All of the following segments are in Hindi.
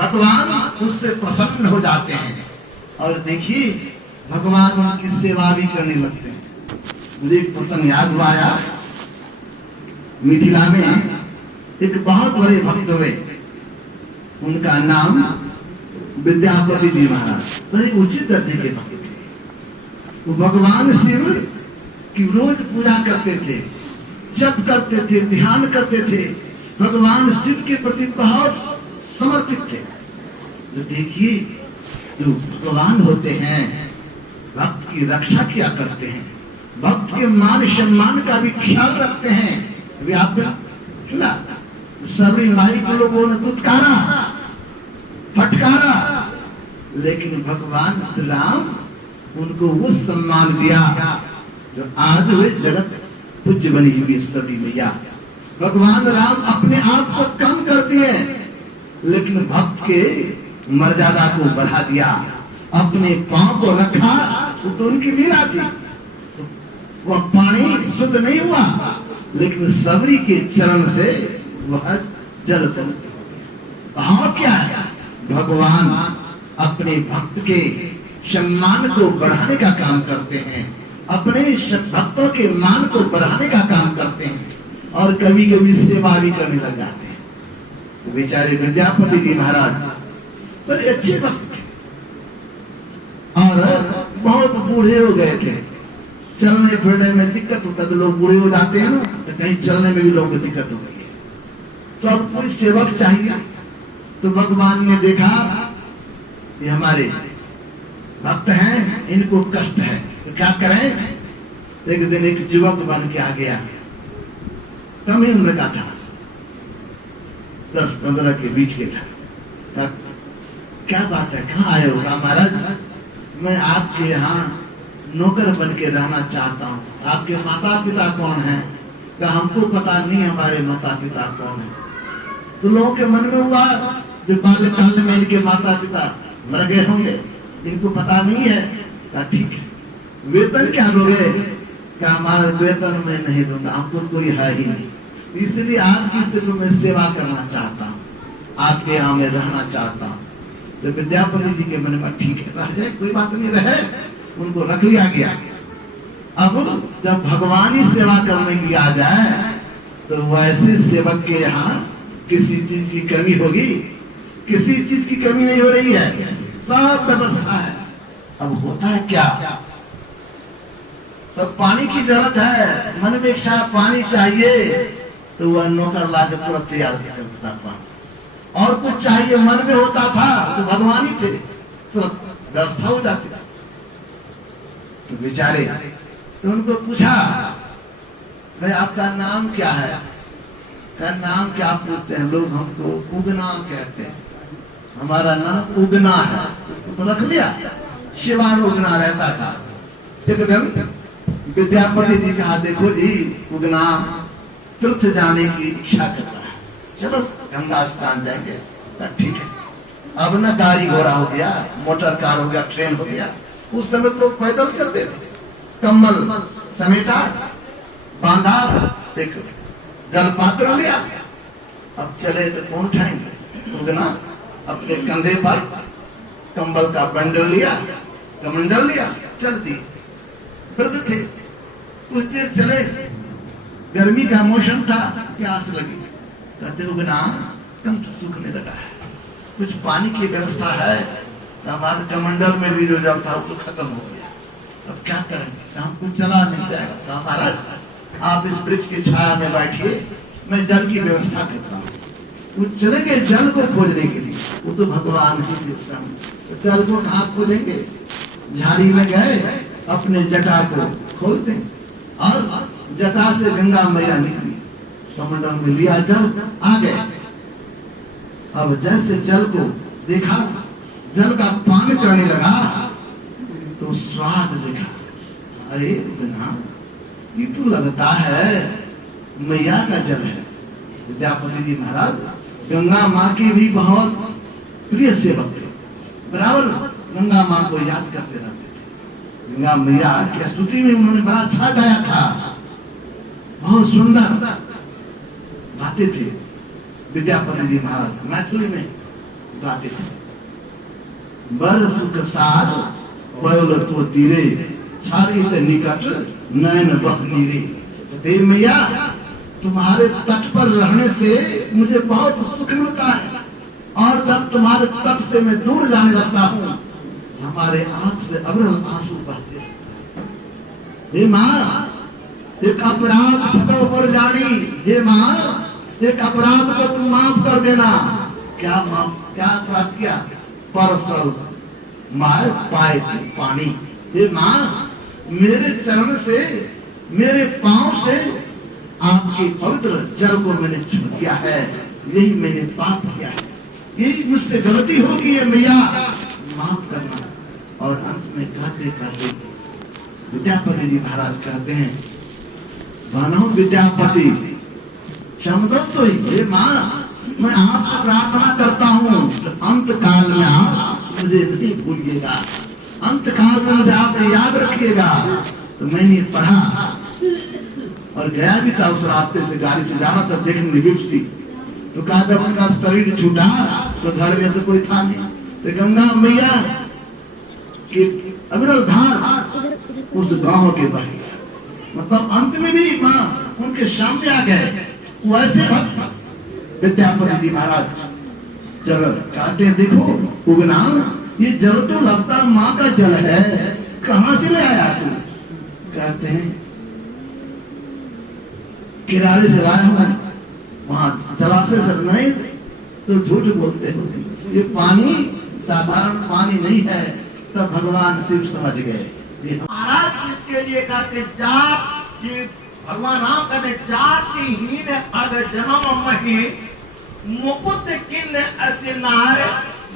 भगवान उससे प्रसन्न हो जाते हैं और देखिए भगवान उनकी सेवा भी करने लगते हैं। मुझे एक प्रसंग याद हुआ आया, मिथिला में एक बहुत बड़े भक्त हुए, उनका नाम विद्यापति जी महाराज, तो एक उचित दर्जे के भक्त थे। वो भगवान शिव की रोज पूजा करते थे, जप करते थे, ध्यान करते थे, भगवान शिव के प्रति बहुत समर्पित थे। तो देखिए जो भगवान होते हैं भक्त की रक्षा किया करते हैं, भक्त के मान सम्मान का भी ख्याल रखते हैं। अभी आपने सुना सबरी माई को लोगों ने दुत्कारा, फटकारा, लेकिन भगवान राम उनको वो सम्मान दिया जो आज वे जगत पूज्य बनी हुई सबरी मैया। भगवान राम अपने आप को कम कर दिए लेकिन भक्त के मर्यादा को बढ़ा दिया, अपने पांव को रखा, तो उनकी लीला थी। वह पानी शुद्ध नहीं हुआ लेकिन सबरी के चरण से वह जल भाव क्या है, भगवान अपने भक्त के सम्मान को बढ़ाने का काम करते हैं, अपने भक्तों के मान को बढ़ाने का काम करते हैं और कभी कभी सेवा भी करने लग जाते हैं। तो बेचारे विद्यापति जी महाराज बड़े अच्छे भक्त थे और बहुत बूढ़े हो गए थे, चलने फिरने में दिक्कत होता, तो लोग बूढ़े हो जाते हैं ना, तो कहीं चलने में भी लोगों को दिक्कत हो गई है, तो अब कोई सेवक चाहिए। तो भगवान ने देखा ये हमारे भक्त हैं, इनको कष्ट है, तो क्या करें। एक दिन एक युवक बन के आ गया, कम ही उम्र का था, 10-15 के बीच के था। क्या बात है, कहाँ आए हो? महाराज मैं आपके यहाँ नौकर बन के रहना चाहता हूँ। आपके माता पिता कौन हैं? क्या हमको पता नहीं हमारे माता पिता कौन है। तो लोगों के मन में हुआ जो बाल्यकाल में इनके माता पिता मर गए होंगे, इनको पता नहीं है। क्या ठीक है, वेतन क्या लोगे? क्या हमारा वेतन में नहीं दूंगा, हमको कोई है ही नहीं, इसलिए आपकी स्थिति में सेवा करना चाहता हूँ, आपके यहाँ में रहना चाहता हूँ। तो विद्यापति जी के मन में ठीक है, रह जाए, कोई बात नहीं, रहे। उनको रख लिया गया। अब जब भगवान ही सेवा करने की आ जाए तो वैसे सेवक के यहाँ किसी चीज की कमी होगी? किसी चीज की कमी नहीं हो रही है, सब व्यवस्था है। अब होता है क्या, तो पानी की जरूरत है, मन में इच्छा पानी चाहिए, तो वह नौकर लाकर तुरंत तैयार करता पानी। और कुछ चाहिए मन में होता था तो भगवान ही थे, तुरंत व्यवस्था हो जाती। तो बेचारे, तो उनको पूछा भाई आपका नाम क्या है? क्या नाम क्या पूछते हैं लोग? हमको उगना कहते हैं, हमारा नाम उगना है। तो रख लिया, शिवान उगना रहता था। एक दिन विद्यापति जी कहा देखो जी उगना तीर्थ जाने की इच्छा करता है, चलो गंगा स्नान जाएंगे। ठीक है, अब न गाड़ी घोड़ा हो गया, मोटर कार हो गया, ट्रेन हो गया, उस समय लोग पैदल चलते थे। कम्बल समेटा, बांधा, एक जल पात्र लिया, अब चले तो कौन उठाएंगे? उगना अपने कंधे पर कंबल का बंडल लिया, कमंडल लिया, चल दी। फिर थे कुछ देर चले, गर्मी का मौसम था, प्यास लगी, कहते उगना कंठ सूखने लगा है, कुछ पानी की व्यवस्था है? हमारे कमंडल में भी जो जल था वो तो खत्म हो गया, अब क्या करेंगे? हमको चला नहीं जाएगा। तो महाराज आप इस वृक्ष की छाया में बैठिए, मैं जल की व्यवस्था करता हूँ। वो चले गए जल को खोजने के लिए, वो तो भगवान ही दिखता है, तो जल को कहाँ खोजेंगे? झाड़ी में गए, अपने जटा को खोलते और जटा से गंगा मैया निकली, कमंडल में लिया जल, आ गए। अब जैसे जल को देखा, जल का पान करने लगा तो स्वाद देखा, अरे बिना ये तो लगता है मैया का जल है। विद्यापति जी महाराज गंगा माँ की भी बहुत प्रिय सेवक थे, बराबर गंगा माँ को याद करते रहते थे। गंगा मैया की स्तुति में उन्होंने बड़ा अच्छा गाया था, बहुत सुंदर गाते थे विद्यापति जी महाराज मैथिली में। गाते थे, बर सुख सार पयल तो तीरे छारित निकट नैन बह नीरे। हे मैया, तुम्हारे तट पर रहने से मुझे बहुत सुख मिलता है, और जब तुम्हारे तट से मैं दूर जाने लगता हूँ हमारे आंख से अविरल आंसू बहते हैं। हे माँ, एक अपराध छुपो पर जानी, हे माँ, एक अपराध को तुम माफ कर देना। क्या माफ, क्या अपराध किया? परसल माय पाए पानी। हे माँ, मेरे चरण से, मेरे पांव से आपके पवित्र जल को मैंने छू दिया है, यही मैंने पाप किया है, यही मुझसे गलती होगी है मैया, माफ करना। और अंत में कहते कहते विद्यापति जी महाराज कहते हैं, बनो विद्यापति क्षमदत्तो ही। हे माँ, मैं आपसे प्रार्थना करता हूँ, अंत काल में आप मुझे नहीं भूलिएगा, अंत काल में मुझे आप याद रखिएगा। तो मैंने पढ़ा और गया भी था, उस रास्ते से गाड़ी से जा रहा था, देखने विपसी तो कहा जब उनका शरीर छूटा तो घर में तो कोई था नहीं, तो गंगा मैया की अविरल धार उस गांव के बह गया। मतलब अंत में भी माँ उनके सामने आ गए। वैसे भक्त विद्यापति जी महाराज जल कहते हैं, देखो उगना, ये जल तो लगता माँ का जल है, कहां से ले आया तू? कहते हैं किनारे से लाया हूं, वहां जलाशय से नहीं तो झूठ बोलते हो, ये पानी साधारण पानी नहीं है। तब भगवान शिव समझ गए। महाराज किसके लिए करते जात की, भगवान राम कहते जाति हीन अगर जन्म मही मुकुट किन्न असिनार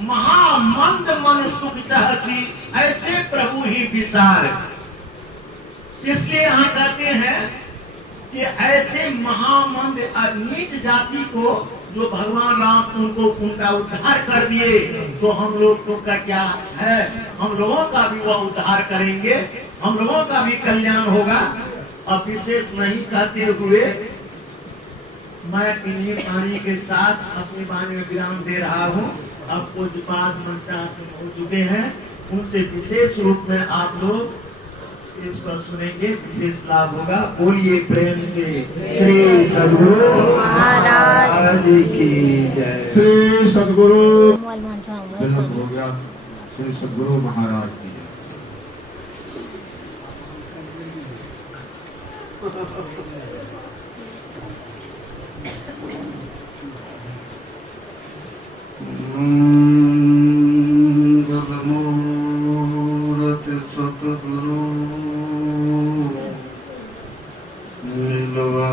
महामंद मन सुख चाहसी ऐसे प्रभु ही विसार। इसलिए यहाँ कहते हैं कि ऐसे महामंद नीच जाति को जो भगवान राम उनको उनका उद्धार कर दिए, तो हम लोग तो का क्या है, हम लोगों का भी वह उद्धार करेंगे, हम लोगों का भी कल्याण होगा। अब विशेष नहीं कहते हुए मैं इन्हीं पानी के साथ अपनी वाणी में विराम दे रहा हूँ। अब कुछ बात मंचासन हो चुके हैं, उनसे विशेष रूप में आप लोग इस पर सुनेंगे, विशेष लाभ होगा। बोलिए प्रेम से श्री सद्गुरु महाराज की जय। श्री सद्गुरु हो गया, श्री सद्गुरु महाराज की जय। मूर्ति सतगुरु मिलवा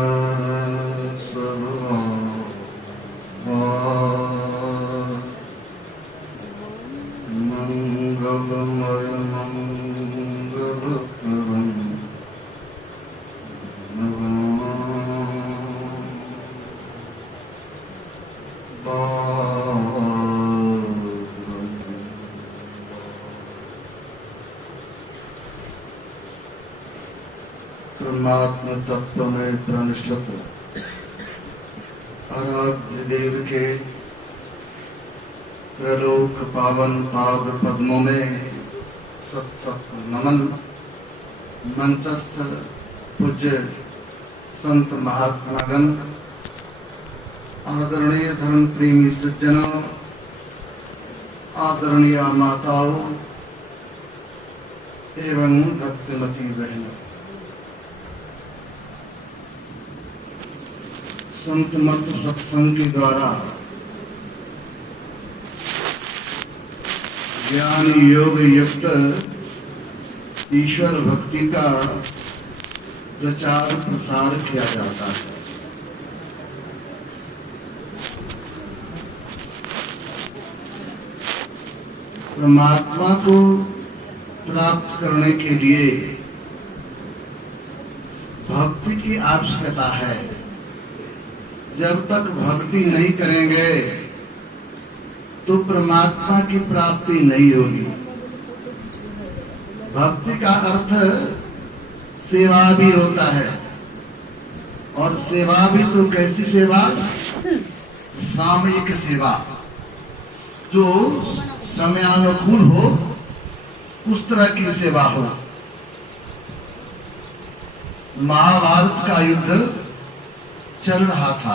सर्वा मंगलमय मंगलकरं परमात्म तत्व में प्रणिष्ठत आराध्य देव के त्रैलोक पावन पाद पद्मों में सत सत नमन। मंचस्थ पूज्य संत महात्मागण, आदरणीय धर्म प्रेमी सज्जनों, आदरणीय माताओं एवं भक्तिमती बहनों, संत मत सत्संग के द्वारा ज्ञान योग युक्त ईश्वर भक्ति का प्रचार प्रसार किया जाता है। परमात्मा को प्राप्त करने के लिए भक्ति की आवश्यकता है। जब तक भक्ति नहीं करेंगे तो परमात्मा की प्राप्ति नहीं होगी। भक्ति का अर्थ सेवा भी होता है, और सेवा भी तो कैसी सेवा? सामयिक सेवा। जो समयानुकूल हो उस तरह की सेवा हो। महाभारत का युद्ध चल रहा था।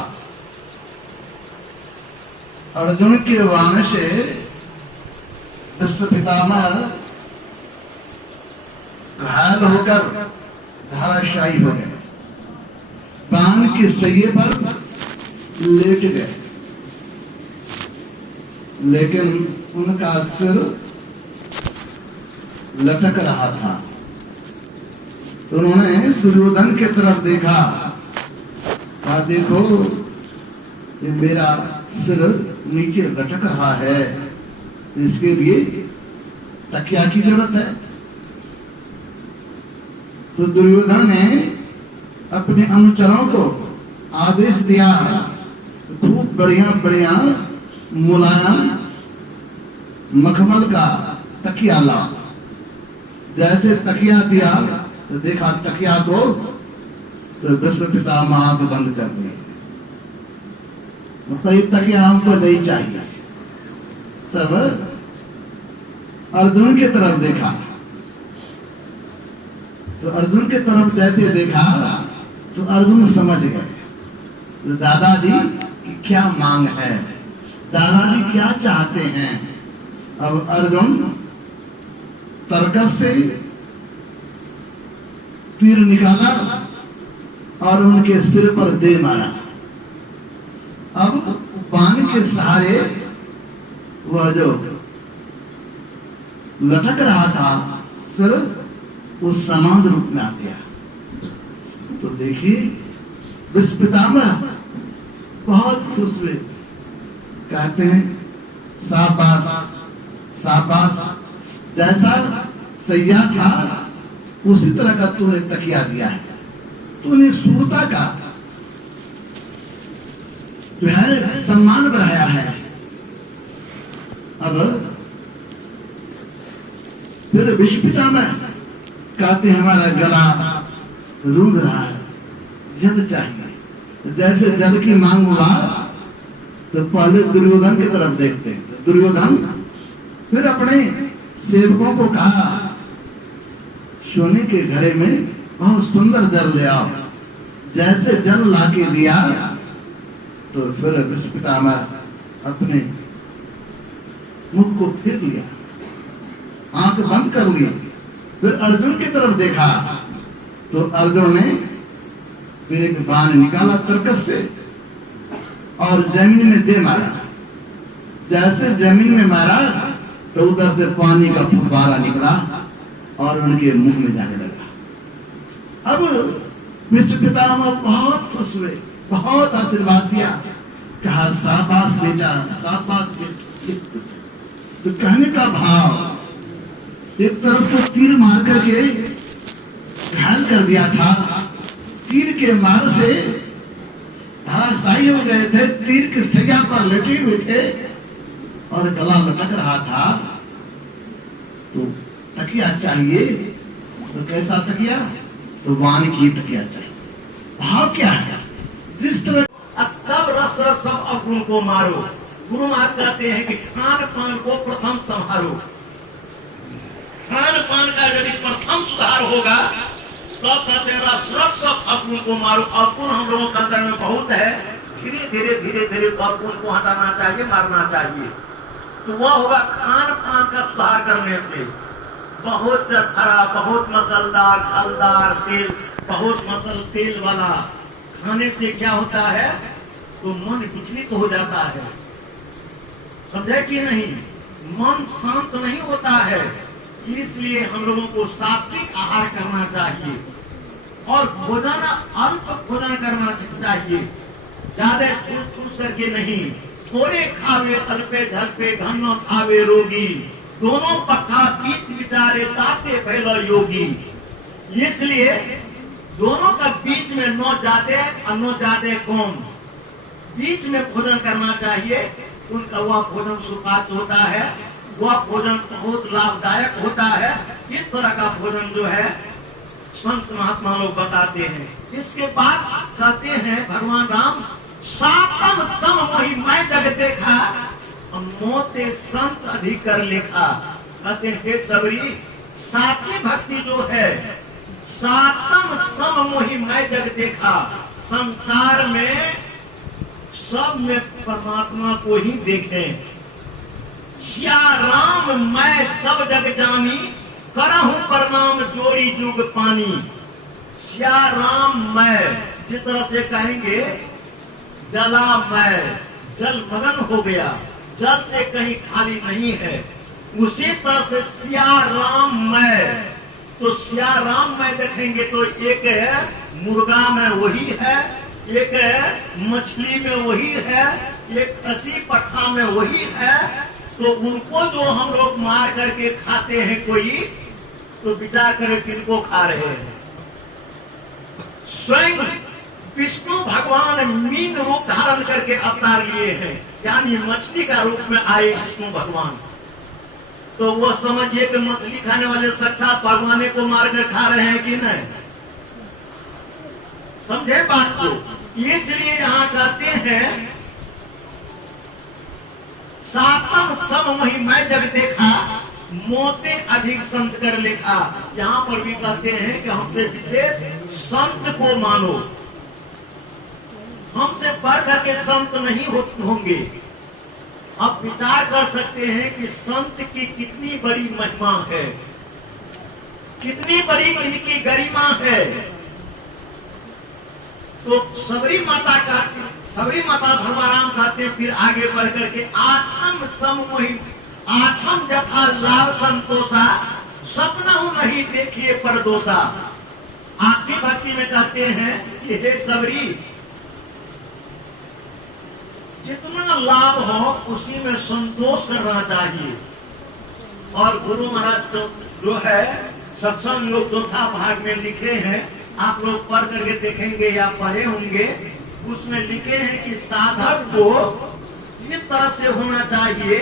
अर्जुन के बाण से विश्व पितामह घायल होकर धाराशायी हो गए, बाण के सरिये पर लेट गए, लेकिन उनका सिर लटक रहा था। तो उन्होंने दुर्योधन की तरफ देखा, कहा देखो ये मेरा सिर नीचे लटक रहा है, इसके लिए तकिया की जरूरत है। तो दुर्योधन ने अपने अनुचरों को आदेश दिया, खूब बढ़िया बढ़िया मुलायम मखमल का तकिया ला। जैसे तकिया दिया तो देखा तकिया को, तो विश्व पितामह आंख बंद कर दिए। मतलब ये तकिया हमको नहीं चाहिए। तब अर्जुन की तरफ देखा, तो अर्जुन की तरफ जैसे देखा तो अर्जुन समझ गए तो दादाजी की क्या मांग है, दादाजी क्या चाहते हैं। अब अर्जुन तरकस से तीर निकाला और उनके सिर पर दे मारा। अब बाण के सहारे वह जो लटक रहा था सिर उस समान रूप में आ गया। तो देखिए विश्व पितामह बहुत खुश हुए, कहते हैं शाबाश शाबाश, जैसा सैया था उसी तरह का तूने तकिया दिया है, तूने सूरता का जो है सम्मान बढ़ाया है। अब फिर विश्व पितामह कहते हमारा गला रूंध रहा है, जल चाहिए। जैसे जल की मांग हुआ तो पहले दुर्योधन की तरफ देखते हैं। तो दुर्योधन फिर अपने सेवकों को कहा सोने के घड़े में बहुत सुंदर जल ले आओ। जैसे जल लाके दिया तो फिर विश्व पितामह अपने मुख को फिर लिया, आंख बंद कर लिया। फिर अर्जुन की तरफ देखा तो अर्जुन ने फिर एक बाण निकाला तरकस से और जमीन में दे मारा। जैसे जमीन में मारा तो उधर से पानी का फुब्बारा निकला और उनके मुंह में जाने लगा। अब विश्व पितामह बहुत खुश हुए, बहुत आशीर्वाद दिया, कहा शाबाश बेटा शाबाश बेटा। तो कहने का भाव, एक तरफ तो तीर मार करके घायल कर दिया था, तीर के मार से धराशायी हो गए थे, तीर की सैया पर लटे हुए थे और गला लटक रहा था। तो तकिया चाहिए, तो कैसा तकिया? तो वाणी की तकिया चाहिए। भाव क्या है? जिस तरह तब रस रस सब अवगुण को मारो। गुरु महाराज कहते हैं कि खान पान को प्रथम संहारो। खान पान का यदि प्रथम सुधार होगा तो कहते हैं रस रस सब अवगुण को मारो। अवगुण हम लोगों के अंदर में बहुत है, धीरे धीरे धीरे धीरे अवगुण को हटाना चाहिए, मारना चाहिए। तो वह होगा खान पान का सुधार करने से। बहुत खरा, बहुत मसालेदार हलदार तेल, बहुत मसल तेल वाला खाने से क्या होता है? तो मन विचलित हो जाता है, समझे कि नहीं? मन शांत नहीं होता है। इसलिए हम लोगों को सात्विक आहार करना चाहिए और भोजन अल्प भोजन करना चाहिए, ज्यादा ठूस करके नहीं। थोड़े खावे अल्पे धल्पे घन खावे रोगी, दोनों पक्का पीत विचारे ताते पहला योगी। इसलिए दोनों का बीच में नो ज्यादा और नो ज्यादा कम, बीच में भोजन करना चाहिए। उनका वह भोजन सुपाच्य होता है, वह भोजन बहुत लाभदायक होता है। इस तरह का भोजन जो है संत महात्मा लोग बताते हैं। इसके बाद कहते हैं भगवान राम सातम सम मोहि मैं जग देखा मोते संत अधिक कर लेखा। कहते हैं हे सबरी, सातवीं भक्ति जो है, सातम सम मोहि मैं जग देखा। संसार में सब में परमात्मा को ही देखें। सिया राम मैं सब जग जानी, करहूं प्रणाम जोड़ी जुग पानी। सिया राम मैं, जिस तरह से कहेंगे जला मैं, जल मगन हो गया, जल से कहीं खाली नहीं है, उसी तरह से सिया राम मैं। तो सिया राम मैं देखेंगे तो एक है मुर्गा में वही है, एक है मछली में वही है, एक खसी पट्टा में वही है। तो उनको जो हम लोग मार करके खाते हैं कोई, तो विचार करें किनको खा रहे हैं। स्वयं विष्णु भगवान मीन रूप धारण करके अवतार लिए हैं, यानी मछली का रूप में आए विष्णु भगवान। तो वो समझिए कि मछली खाने वाले साक्षात भगवान को मारकर खा रहे हैं कि नहीं, समझे बात को। इसलिए यहाँ कहते हैं सातम सम मोहि मैं जग देखा, मोते अधिक संत कर लेखा। यहाँ पर भी कहते हैं कि हमसे विशेष संत को मानो, हमसे बढ़ करके संत नहीं होंगे। अब विचार कर सकते हैं कि संत की कितनी बड़ी महिमा है, कितनी बड़ी इनकी गरिमा है। तो सबरी माता का, सबरी माता धर्माराम कहते हैं फिर आगे बढ़ करके आठम सम मोहि, आठम जथा लाभ संतोषा, सपना नहीं देखिए परदोषा। आठवीं भक्ति में कहते हैं कि हे सबरी, जितना लाभ हो उसी में संतोष करना चाहिए। और गुरु महाराज जो है सत्संग योग चौथा भाग में लिखे हैं, आप लोग पढ़ करके देखेंगे या पढ़े होंगे, उसमें लिखे हैं कि साधक को इस तरह से होना चाहिए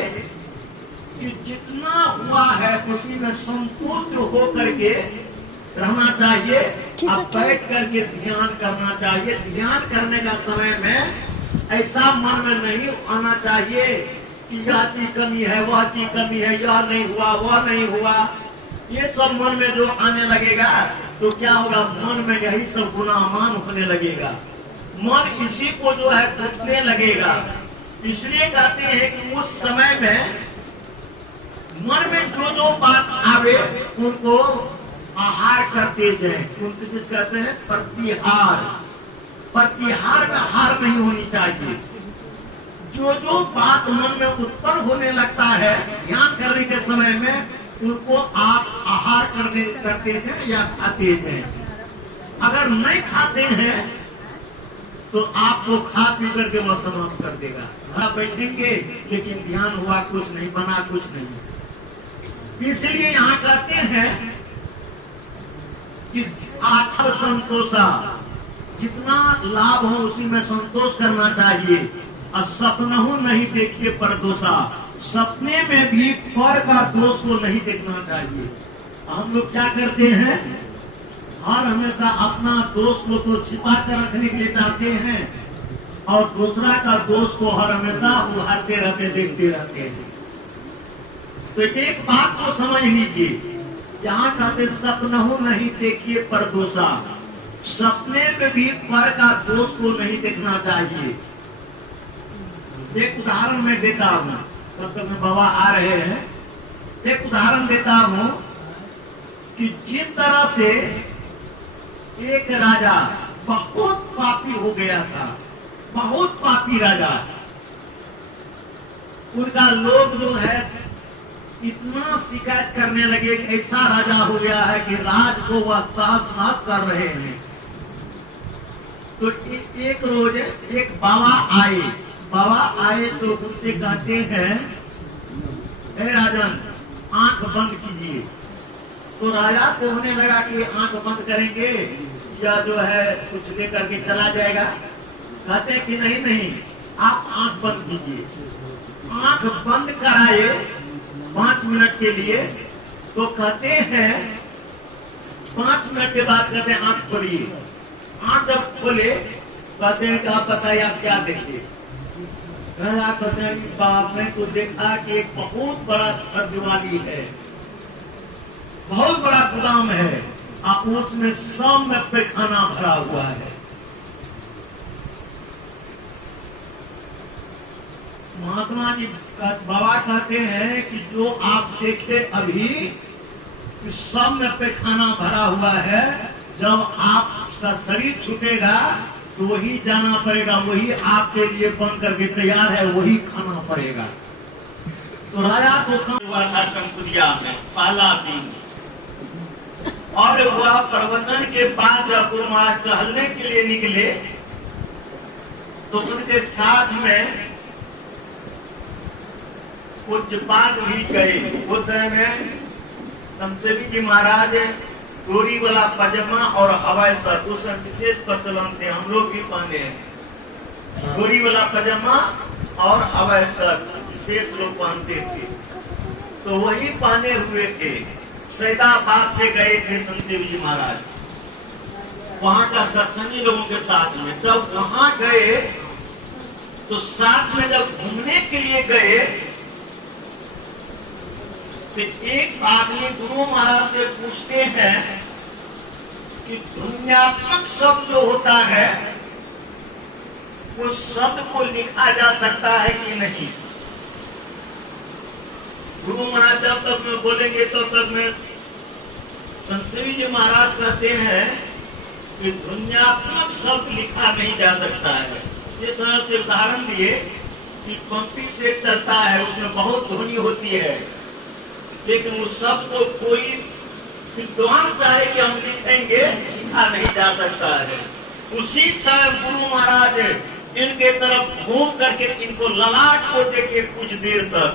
कि जितना हुआ है उसी में संतुष्ट हो करके रहना चाहिए। अब बैठ करके ध्यान करना चाहिए। ध्यान करने का समय में ऐसा मन में नहीं आना चाहिए कि यह चीज कमी है, वह चीज कमी है, यह नहीं हुआ, वह नहीं हुआ। ये सब मन में जो आने लगेगा तो क्या होगा, मन में यही सब गुनामान होने लगेगा, मन इसी को जो है सोचने लगेगा। इसलिए कहते हैं कि उस समय में मन में जो बात आवे उनको आहार करते जाए। उनको जिस कहते हैं प्रतिहार, प्रतिहार में हार नहीं होनी चाहिए। जो बात मन में उत्पन्न होने लगता है ध्यान करने के समय में, उनको आप आहार करते हैं या खाते हैं। अगर नहीं खाते हैं तो आपको खा पी करके वह समाप्त कर देगा। आप बैठेंगे लेकिन ध्यान हुआ कुछ नहीं, बना कुछ नहीं। इसलिए यहाँ कहते हैं कि आठव संतोषा, जितना लाभ हो उसी में संतोष करना चाहिए। और सपनहु नहीं देखिए परदोषा, सपने में भी पर का दोष को नहीं देखना चाहिए। हम लोग क्या करते हैं, हर हमेशा अपना दोष को तो छिपा कर रखने के लिए चाहते हैं और दूसरा का दोष को हर हमेशा उभारते रहते, देखते रहते हैं। तो एक बात को समझ लीजिए, यहाँ कहते सपनहु नहीं देखिए परदोषा, सपने में भी पर का दोष को नहीं देखना चाहिए। एक उदाहरण मैं देता हूँ, तब तक में बाबा आ रहे हैं। एक उदाहरण देता हूँ कि जिस तरह से एक राजा बहुत पापी हो गया था, बहुत पापी राजा, उनका लोग जो है इतना शिकायत करने लगे कि ऐसा राजा हो गया है कि राज को वह तहस नहस कर रहे हैं। तो एक रोज एक बाबा आए तो उनसे कहते हैं, हे राजन आंख बंद कीजिए। तो राजा को होने लगा कि आंख बंद करेंगे या जो है कुछ लेकर के चला जाएगा। कहते कि नहीं, आप आंख बंद कीजिए। आंख बंद कराए 5 मिनट के लिए। तो कहते हैं 5 मिनट के बाद कहते हैं आंख खोलिए। आंख जब खोले कहते हैं कि आप बताइए आप क्या देखिए। राजा कहते बाप ने तो देखा कि एक बहुत बड़ा छत दिवाली है, बहुत बड़ा गोदाम है, और उसमें सब में पैखाना भरा हुआ है। महात्मा जी बाबा कहते हैं कि जो आप देखते अभी कि सब में पैखाना भरा हुआ है, जब आपका शरीर छूटेगा तो वही जाना पड़ेगा, वही आपके लिए बन करके तैयार है, वही खाना पड़ेगा। तो राजा को काम हुआ था चमकुदिया में पहला दिन, और वह प्रवचन के बाद जब वो वहां टहलने के लिए निकले तो उनके साथ में पूज्यपाद भी गए। उस समय में शमशेरी जी महाराज चोरी वाला पजामा और हवाई शर्ट उस समय विशेष प्रचलन थे, हम लोग भी पहने हैं। चोरी वाला पजामा और हवाई शर्ट विशेष लोग पहनते थे, तो वही पहने हुए थे। सैदाबाद से गए थे शमशेरी जी महाराज, वहां का सत्संगी लोगों के साथ में। जब वहां गए तो साथ में जब घूमने के लिए गए तो एक आदमी गुरु महाराज से पूछते हैं कि ध्वन्यात्मक शब्द जो होता है उस शब्द को लिखा जा सकता है कि नहीं। गुरु महाराज जब तक में बोलेंगे तो तब में शमशेरी जी महाराज कहते हैं कि ध्वन्यात्मक शब्द लिखा नहीं जा सकता है। ये तरह से उदाहरण दिए कि पंपी सेट चलता है, उसमें बहुत ध्वनि होती है, लेकिन उस शब्द को कोई विद्वान चाहे कि हम लिखेंगे, लिखा नहीं जा सकता है। उसी समय गुरु महाराज इनके तरफ घूम करके इनको ललाट को देखे कुछ देर तक,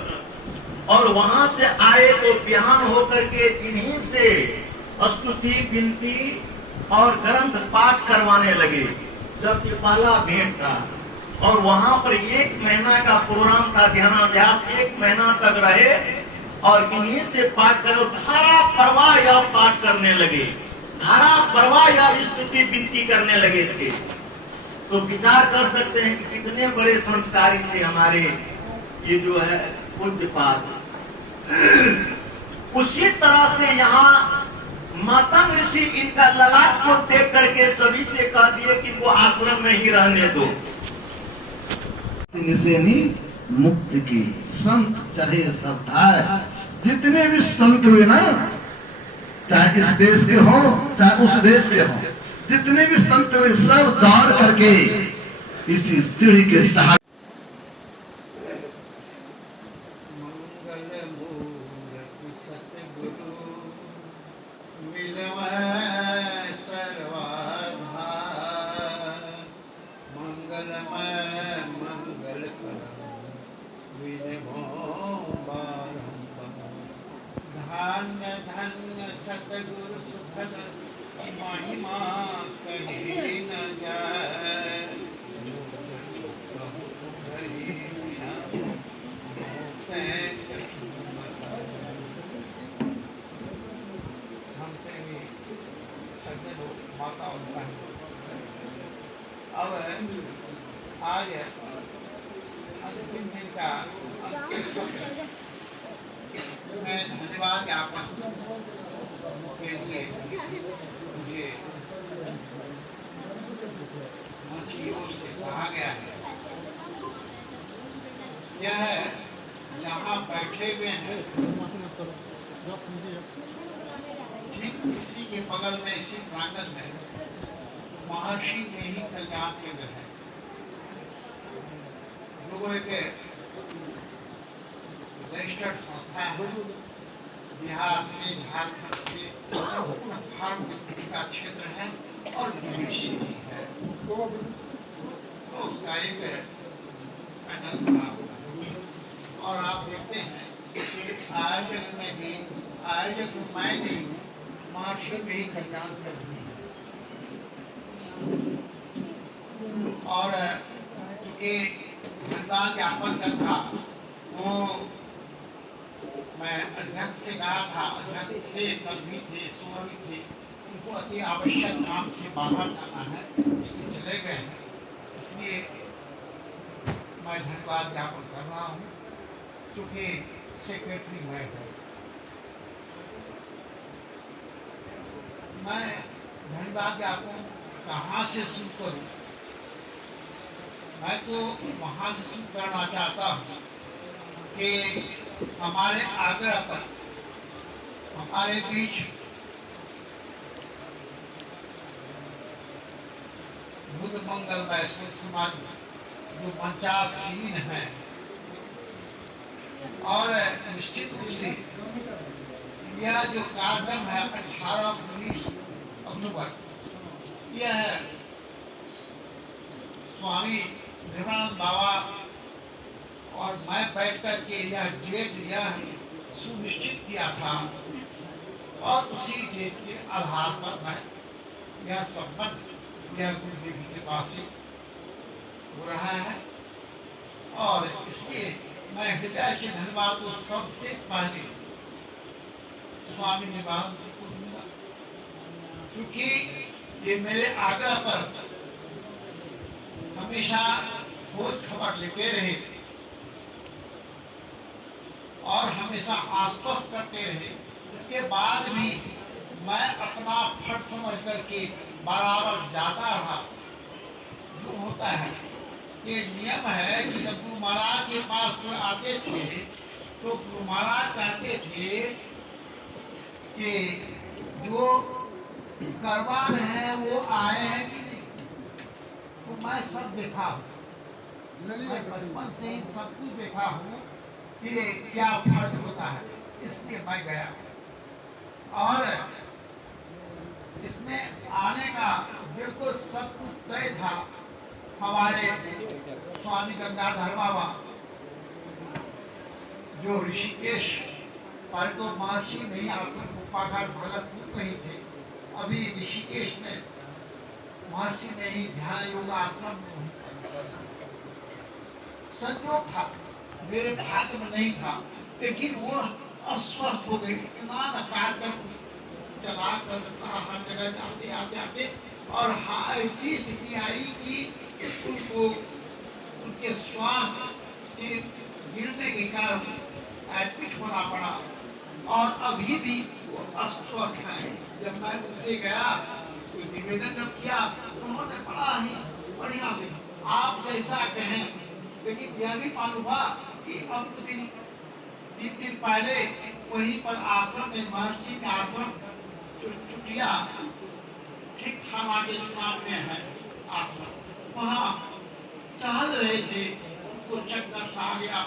और वहां से आए तो बिहान होकर के इन्हीं से स्तुति विनती और ग्रंथ पाठ करवाने लगे, जबकि पहला भेंट था। और वहां पर 1 महीना का प्रोग्राम था, ध्यानाभ्यास 1 महीना तक रहे, और इन्हीं से पाठ करो। धारा प्रवाह या पाठ करने लगे, धारा प्रवाह या स्तुति विनती करने लगे थे। तो विचार कर सकते हैं कि कितने बड़े संस्कारी थे हमारे ये जो है पूज्यपाद। उसी तरह से यहाँ मातंग ऋषि इनका ललाट को देख करके सभी से कह दिए कि वो आश्रम में ही रहने दो। इनसे नहीं मुक्ति की संत चढ़े श्रद्धा। जितने भी संत हुए ना, चाहे इस देश के हो चाहे उस देश के हो, जितने भी संत हुए सब दौड़ करके इसी सीढ़ी के सहारे धन्य सतगुरु सुखद महिमा कही न जाए। माता उनका अब आज अंतिम दिन का मैं धन्यवाद ज्ञापन के लिए मुझे मंचियों से कहा गया है। यह जहाँ बैठे हुए हैं ठीक इसी के बगल में, इसी प्रांगण में महर्षि के ही कल्याण केंद्र है। जो एक रजिस्टर्ड संस्था है, बिहार से झारखंड से भारत का क्षेत्र है और विदेशी भी है, तो उसका एक पैनल बना हुआ है। और आप देखते हैं कि आयोजक में भी आयोजक मैं नहीं हूँ, महर्षि के ही कल्याण कर रही है। और चूंकि धन्यवाद ज्ञापन था वो मैं अध्यक्ष से कहा था, अध्यक्ष थे कल भी थे, सुबह भी थे, उनको अति आवश्यक काम से बाहर जाना है, इसलिए चले गए हैं। इसलिए मैं धन्यवाद ज्ञापन कर रहा हूँ, क्योंकि सेक्रेटरी मैं हूँ। मैं धन्यवाद ज्ञापन कहाँ से शुरू करूँ? मैं तो वहाँ से शुरू करना चाहता हूँ कि हमारे आग्रह पर हमारे बीच बुद्ध मंगल वैष्णव समाज जो मंचासीन है, और निश्चित रूप से यह जो कार्यक्रम है 18-19 अक्टूबर, यह है स्वामी निर्मलानंद बाबा और मैं बैठ कर के यह डेट यह सुनिश्चित किया था, और उसी डेट के आधार पर मैं यह संबंध यह गुरुदेवी के पास से हो रहा है। और इसलिए मैं हृदय से धन्यवाद तो सबसे पहले स्वामी निर्मलानंद जी को दूंगा, क्योंकि ये मेरे आग्रह पर हमेशा खोज खबर लेते रहे और हमेशा आश्वस्त करते रहे। इसके बाद भी मैं अपना फट समझ करके बराबर जाता रहा। जो होता है ये नियम है कि जब गुरु महाराज के पास कोई आते थे तो गुरु महाराज कहते थे कि जो करवान है वो आए हैं कि नहीं। तो मैं सब देखा हूँ, मैं बचपन से ही सब कुछ देखा हूँ कि क्या फर्ज होता है, इसलिए मैं गया। और इसमें आने का बिल्कुल सब कुछ तय था। हमारे स्वामी गंगाधर बाबा जो ऋषिकेश पर तो महर्षि नहीं आश्रम उपाघाट भगतपुर में ही थे, अभी ऋषिकेश में महर्षि में ही ध्यान योग आश्रम में संयोग था, मेरे भाग्य में नहीं था, लेकिन वो अस्वस्थ हो गई। इतना कार्यक्रम चला कर हर जगह जाते आते आते, और हाँ ऐसी स्थिति आई कि उनको उनके स्वास्थ्य गिरने के कारण एडमिट होना पड़ा, और अभी भी वो अस्वस्थ है। जब मैं उनसे गया तो निवेदन जब किया तो उन्होंने बड़ा ही बढ़िया से आप जैसा कहें, लेकिन यह भी मालूम हुआ कि अब तीन दिन पहले वहीं पर आश्रम में महर्षि के आश्रम चुटिया ठीक थाना के सामने है आश्रम, वहाँ टहल रहे थे, उनको चक्कर सा आ गया।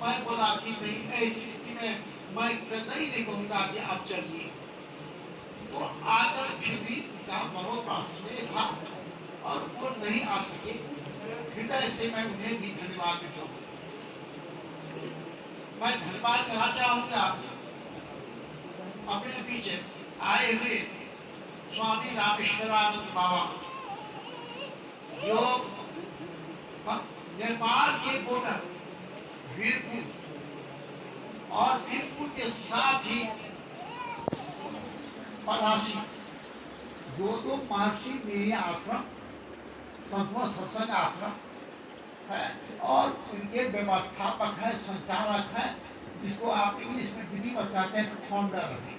मैं बोला कि नहीं, ऐसी स्थिति में मैं कतई नहीं कहूँगा कि आप चलिए। तो आकर फिर भी उनका बहुत स्नेह था और वो नहीं आ सके। हृदय से मैं उन्हें भी धन्यवाद देता हूँ। मैं धन्यवाद करना चाहूँगा अपने पीछे आए हुए स्वामी रामेश्वरानंद बाबा, जो नेपाल के बॉर्डर वीरपुर और वीरपुर के साथ ही पलासी, दो महर्षि में आश्रम संतों सत्संग आश्रम है, और उनके व्यवस्थापक है, संचालक है, जिसको आप इंग्लिश में विधिवत कहते हैं फाउंडर है।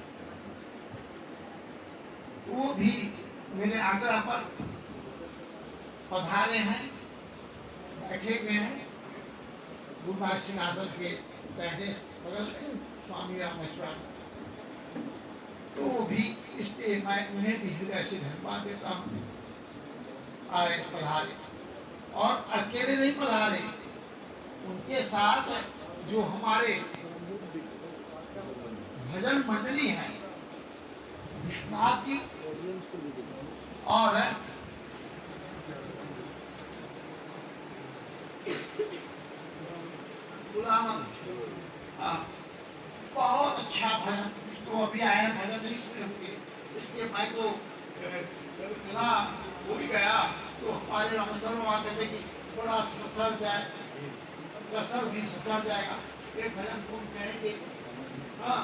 वो भी मेरे आग्रह पर पधारे हैं, बैठे हुए हैं गुरुदास सिंहासन के पहले बगल स्वामी रामेश्वर। तो वो भी, इसलिए मैं उन्हें भी हृदय से धन्यवाद देता हूँ। आए पधारे, और अकेले नहीं पधारे, उनके साथ जो हमारे भजन मंडली है विश्वनाथ जी और बहुत अच्छा भजन, तो अभी आए भजन नहीं सुने होंगे, इसलिए मैं तो इतना भूल गया। तो हमारे रामेश्वर बाबा कहते कि थोड़ा ससर जाए, कसर भी ससर जाएगा, एक भजन तुम कहेंगे। हाँ,